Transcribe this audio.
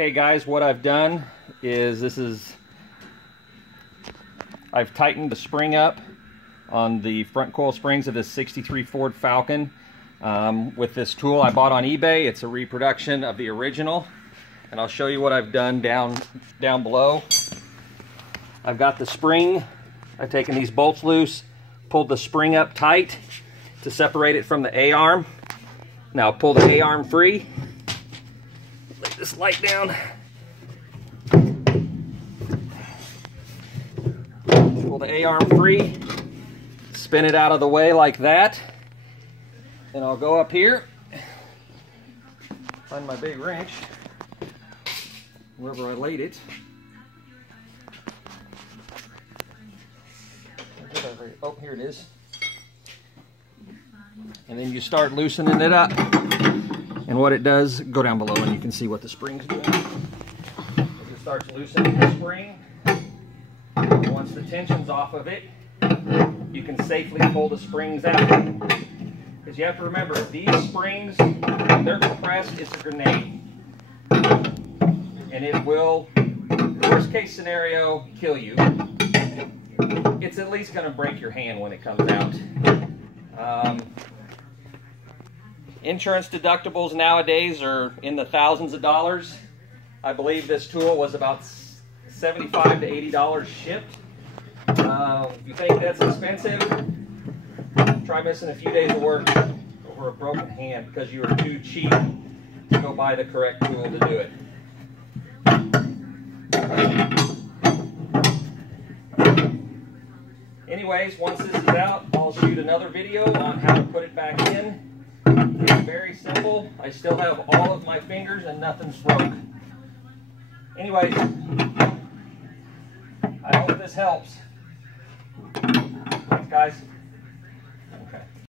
Hey guys, what I've done is I've tightened the spring up on the front coil springs of this 63 Ford Falcon with this tool I bought on eBay. It's a reproduction of the original, and I'll show you what I've done down below. I've got the spring, I've taken these bolts loose, pulled the spring up tight to separate it from the A-arm. Now pull the A-arm free. Lay this light down. Pull the A-arm free. Spin it out of the way like that. Then I'll go up here. Find my big wrench. Wherever I laid it. Oh, here it is. And then you start loosening it up. And what it does, go down below and you can see what the spring's doing. It starts loosening the spring. And once the tension's off of it, you can safely pull the springs out. Because you have to remember, these springs, when they're compressed, it's a grenade. And it will, worst case scenario, kill you. It's at least going to break your hand when it comes out. Insurance deductibles nowadays are in the thousands of dollars. I believe this tool was about $75 to $80 shipped. If you think that's expensive, try missing a few days of work over a broken hand because you were too cheap to go buy the correct tool to do it. Anyways, once this is out, I'll shoot another video on how to put it back in. It's very simple. I still have all of my fingers and nothing's broke. Anyways, I hope this helps. Thanks, guys.